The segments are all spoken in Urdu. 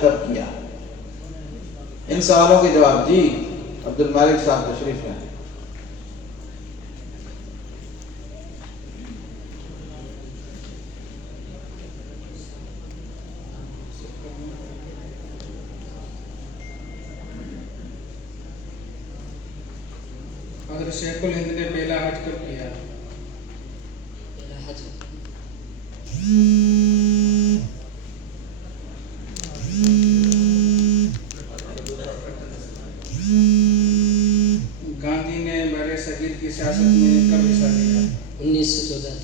کب کیا؟ ان سوالوں کے جواب جی عبد المالک صاحب تشریف لائیں۔ حضرت شیخ الہند نے پہلا حج کب کیا؟ گاندھی نے بر صغیر کی سیاست میں کب حصہ لیا؟ 1914۔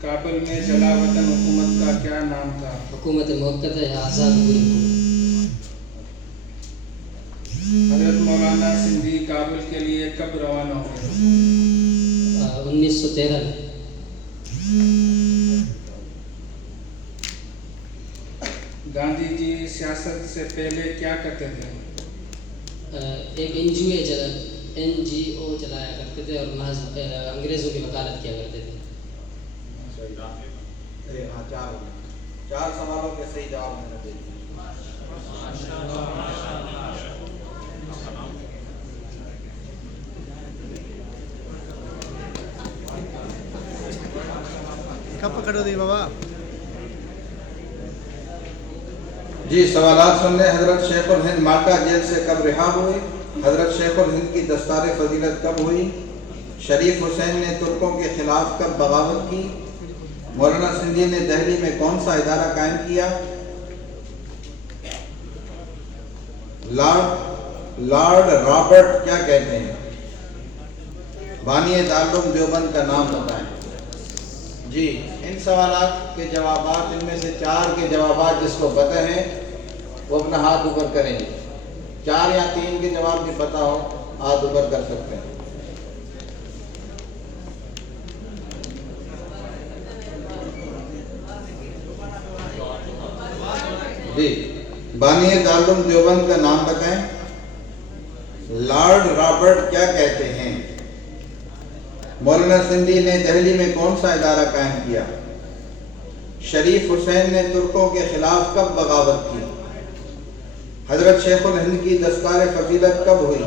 کابل میں جلا وطن حکومت کا کیا نام تھا؟ حکومت موقت ہے آزاد پوری حکومت۔ حضرت مولانا سندھی کابل کے لیے کب روانہ ہوئے؟ 1913 میں۔ گاندھی جی سیاست سے پہلے کیا کرتے تھے؟ ایک این جی او چلایا کرتے تھے اور محض انگریزوں کی وکالت کیا کرتے تھے۔ چار سوالوں کے صحیح جواب میں نے دے دیا۔ کب پکڑو دی بابا؟ جی سوالات سن لیں۔ حضرت شیخ الہند مالٹا جیل سے کب رہا ہوئے؟ حضرت شیخ الہند کی دستار فضیلت کب ہوئی؟ شریف حسین نے ترکوں کے خلاف کب بغاوت کی؟ مولانا سندھی نے دہلی میں کون سا ادارہ قائم کیا؟ لارڈ رابرٹ کیا کہتے ہیں؟ بانی دارالعلوم دیوبند کا نام بتائیں۔ جی ان سوالات کے جوابات، ان میں سے 4 کے جوابات جس کو پتہ ہیں وہ اپنا ہاتھ اوپر کریں گے۔ 4 یا 3 کے جواب بھی پتہ ہو ہاتھ اوپر کر سکتے ہیں۔ جی بانی دارالعلوم دیوبند کا نام بتائیں۔ لارڈ رابرٹ کیا کہتے ہیں؟ مولانا سندھی نے دہلی میں کون سا ادارہ قائم کیا؟ شریف حسین نے ترکوں کے خلاف کب بغاوت کی؟ حضرت شیخ الہند کی دستار فضیلت کب ہوئی؟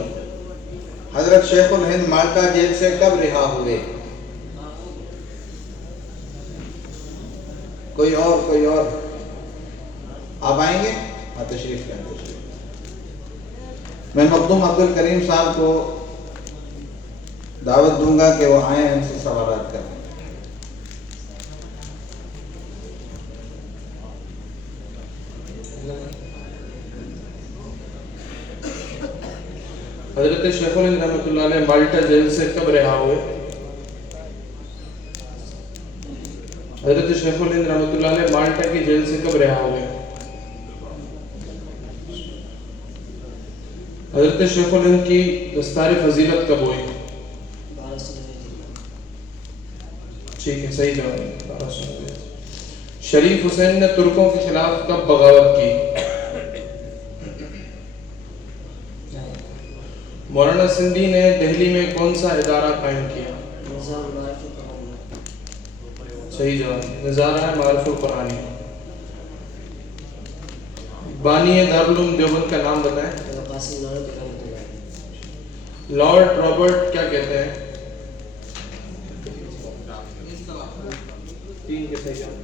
حضرت شیخ الہند مالٹا جیل سے کب رہا ہوئے؟ کوئی اور آپ آئیں گے؟ ہاں تشریف لیں تشریف۔ میں مخدوم عبد الکریم صاحب کو دعوت دوں گا کہ وہ آئیں ان سے سوالات کریں۔ حضرت شیخ الہند رحمۃ اللہ علیہ مالٹا جیل سے کب رہا ہوئے؟ حضرت شیخ الہند رحمۃ اللہ علیہ مالٹا کی جیل سے کب رہا ہوئے؟ حضرت شیخ الہند کی دستار فضیلت کب ہوئی؟ ٹھیک ہے صحیح جواب۔ شریف حسین نے ترکوں کے خلاف کب بغاوت کی؟ مولانا سندھی نے دہلی میں کون سا ادارہ قائم کیا؟ صحیح جواب نظارہ معارف القرآنی۔ بانی دارالعلوم دیوبند کا نام بتائیں۔ لارڈ رابرٹ کیا کہتے ہیں؟ 3 کے صحیح جواب۔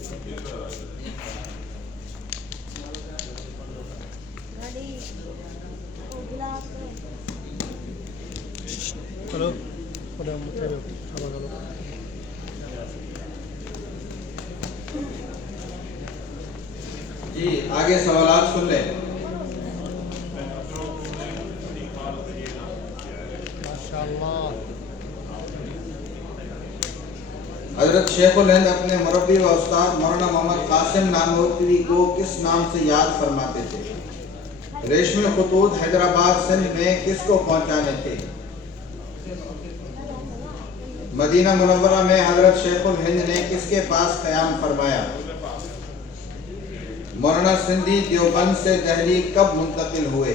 جی آگے سوالات سن لیں۔ حضرت شیخ الہند اپنے مربی و استاد مولانا محمد قاسم نانوتوی کو کس نام سے یاد فرماتے تھے؟ ریشمی خطوط حیدرآباد سندھ میں کس کو پہنچانے تھے؟ مدینہ منورہ میں حضرت شیخ الہند نے کس کے پاس قیام فرمایا؟ مولانا سندھی دیوبند سے دہلی کب منتقل ہوئے؟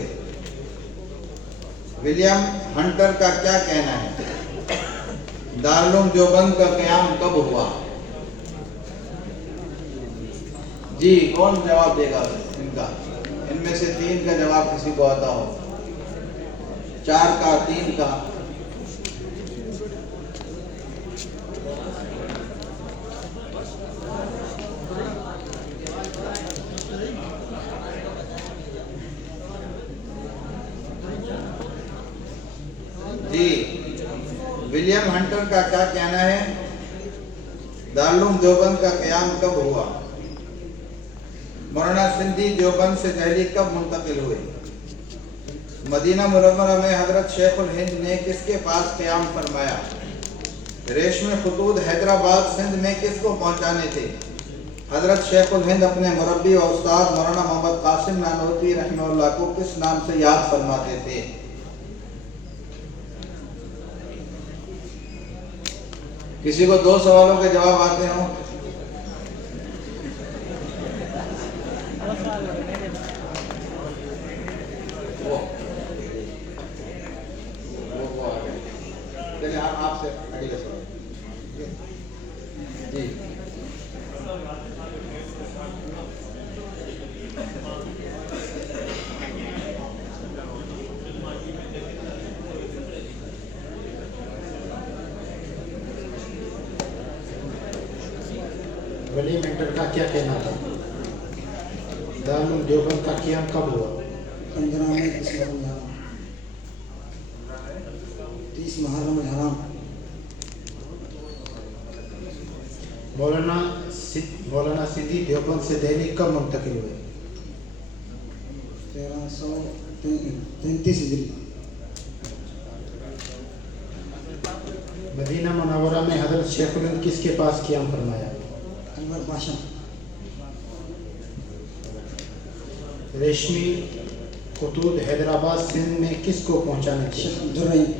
ولیم ہنٹر کا کیا کہنا ہے؟ دارالعلوم دیوبند کا قیام کب ہوا؟ جی کون جواب دے گا ان کا؟ ان میں سے 3 کا جواب کسی کو آتا ہو، 4 کا، 3 کا؟ جی ولیم ہنٹر کا کیا کہنا ہے؟ دارالعلوم دیوبند کا قیام کب ہوا؟ مولانا سندھی دیوبند سے دہلی کب منتقل ہوئے؟ مدینہ منورہ میں حضرت شیخ الہند نے کس کے پاس قیام فرمایا؟ ریشمی خطوط حیدرآباد سندھ میں کس کو پہنچانے تھے؟ حضرت شیخ الہند اپنے مربی اور استاد مولانا محمد قاسم نانوتوی رحمہ اللہ کو کس نام سے یاد فرماتے تھے؟ کسی کو 2 سوالوں کے جواب آتے ہوں؟ چلیے آپ سے اگلے سوال جی۔ ولیم ہنٹر کا کیا کہنا تھا؟ دارالعلوم دیوبند کا قیام کب ہوا؟ 15 میں 30 محرم الحرام۔ مولانا سندھی دیوبند سے دہلی کب منتقل ہوئے؟ 1333 ہجری۔ مدینہ منورہ میں حضرت شیخ الہند کس کے پاس قیام فرمایا؟ انور پاشا۔ ریشمی خطوط حیدرآباد سندھ میں کس کو پہنچانے تھے؟ شیخ عبدالرحیم۔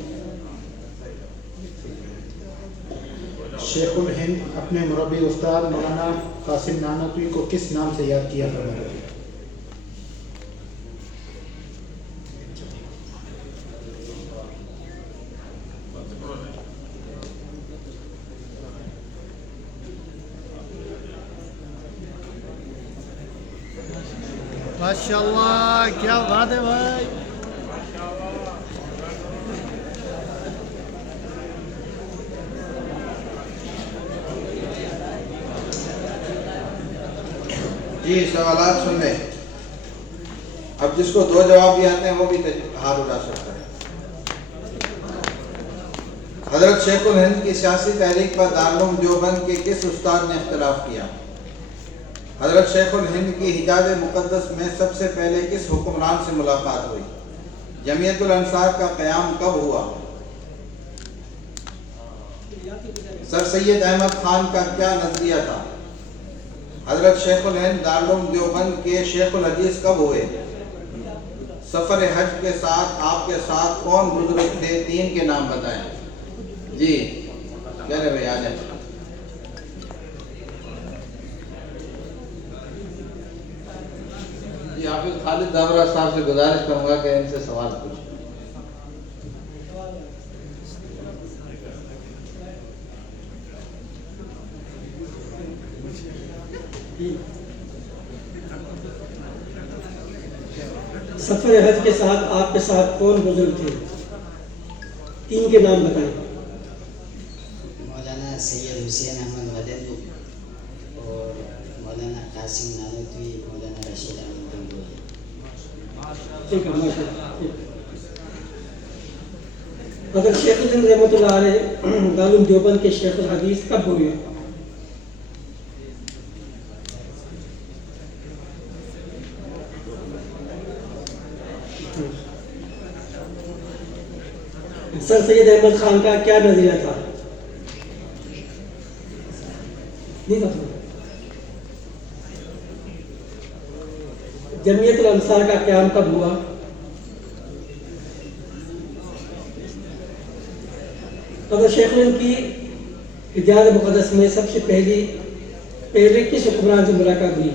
شیخ الہند اپنے مربی استاد مولانا قاسم نانوتوی کو کس نام سے یاد کیا کرتے تھے؟ ماشاء اللہ، کیا بات ہے بھائی! جی سوالات سن لیں۔ اب جس کو 2 جواب بھی آتے ہیں وہ بھی ہاتھ اٹھا سکتا ہے۔ حضرت شیخ الہند کی سیاسی تحریک پر دارالعلوم دیوبند کے کس استاد نے اختلاف کیا؟ حضرت شیخ الہند کی حجاز مقدس میں سب سے پہلے کس حکمران سے ملاقات ہوئی؟ جمعیت الانصار کا قیام کب ہوا؟ سر سید احمد خان کا کیا نظریہ تھا؟ حضرت شیخ الہند دارالعلوم دیوبند کے شیخ الحدیث کب ہوئے؟ سفر حج کے ساتھ آپ کے ساتھ کون بزرگ تھے؟ 3 کے نام بتائیں۔ جی کہہ رہے بھائی، آ جائیں۔ جی حافظ خالد دامرا صاحب سے گزارش کروں گا کہ ان سے سوال پوچھیں۔ سفر حج کے ساتھ آپ کے ساتھ کون بزرگ تھے؟ 3 کے نام بتائیں۔ مولانا سید حسین احمد مدنی اور مولانا قاسم نانوتوی، مولانا رشید احمد گنگوہی۔ ٹھیک ہے، ماشاء اللہ۔ حضرت شیخ الہند رحمۃ اللہ علیہ دارالعلوم دیوبند کے شیخ الحدیث کب ہوئے؟ سر سید احمد خان کا کیا نظریہ تھا؟ نہیں پتا۔ جمعیت الانصار کا قیام کب ہوا؟ حضرت شیخ الہند کی حجاز مقدس میں سب سے پہلے کس حکمران سے ملاقات ہوئی؟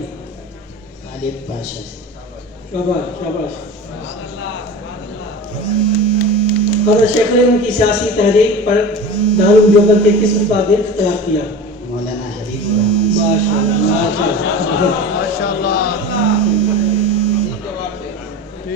غالب پاشا سے۔ شاباش شاباش۔ حضرت شیخ الہند کی سیاسی تحریک پر دارالعلوم دیوبند کے کس استاد نے اختلاف کیا؟ مولانا حبیب الرحمان۔ ماشاء اللہ ماشاء اللہ۔